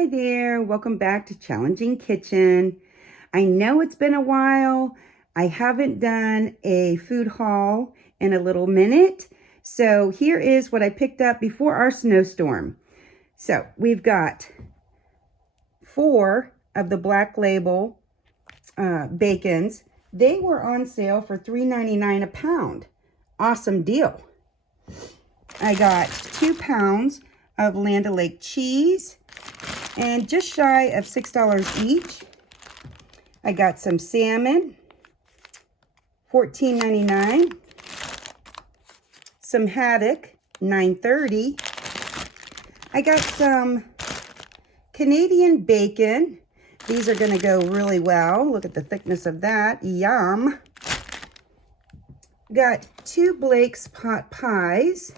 Hi there, welcome back to Challenging Kitchen. I know it's been a while. I haven't done a food haul in a little minute. So here is what I picked up before our snowstorm. So we've got 4 of the Black Label bacons. They were on sale for $3.99 a pound. Awesome deal. I got 2 pounds of Land O'Lakes cheese and just shy of $6 each. I got some salmon, $14.99. Some haddock, $9.30. I got some Canadian bacon. These are going to go really well. Look at the thickness of that. Yum. Got 2 Blake's pot pies.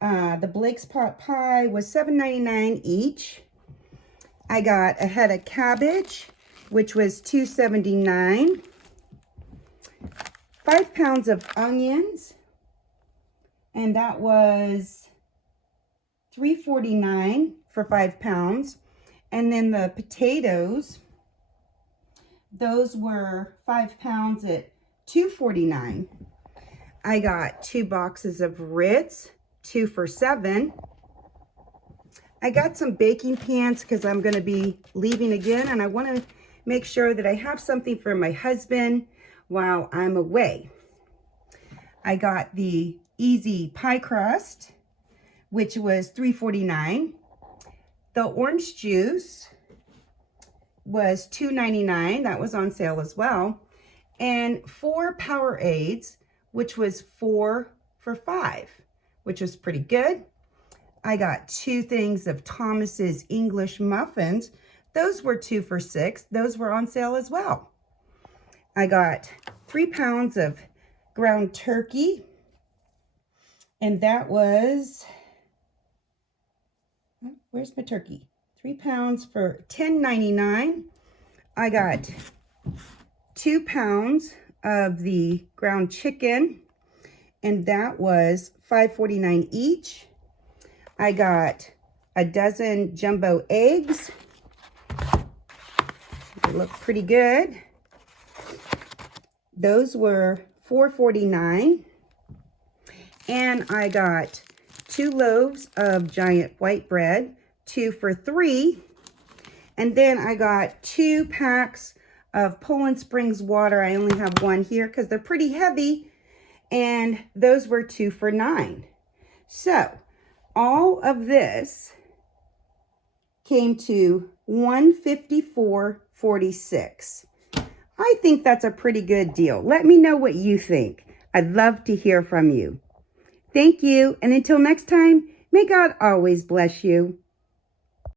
The Blake's pot pie was $7.99 each. I got a head of cabbage, which was $2.79. 5 pounds of onions, and that was $3.49 for 5 pounds. And then the potatoes, those were 5 pounds at $2.49. I got 2 boxes of Ritz, 2 for $7. I got some baking pans because I'm going to be leaving again, and I want to make sure that I have something for my husband while I'm away. I got the Easy Pie Crust, which was $3.49. The orange juice was $2.99. That was on sale as well. And 4 Powerades, which was 4 for $5, which was pretty good. I got 2 things of Thomas's English muffins. Those were 2 for $6. Those were on sale as well. I got 3 pounds of ground turkey, and that was, where's my turkey? 3 pounds for $10.99. I got 2 pounds of the ground chicken, and that was $5.49 each. I got a dozen jumbo eggs. They look pretty good. Those were $4.49. And I got 2 loaves of giant white bread, 2 for $3. And then I got 2 packs of Poland Springs water. I only have 1 here because they're pretty heavy. And those were 2 for $9. So all of this came to $154.46. I think that's a pretty good deal. Let me know what you think. I'd love to hear from you. Thank you, and until next time, may God always bless you.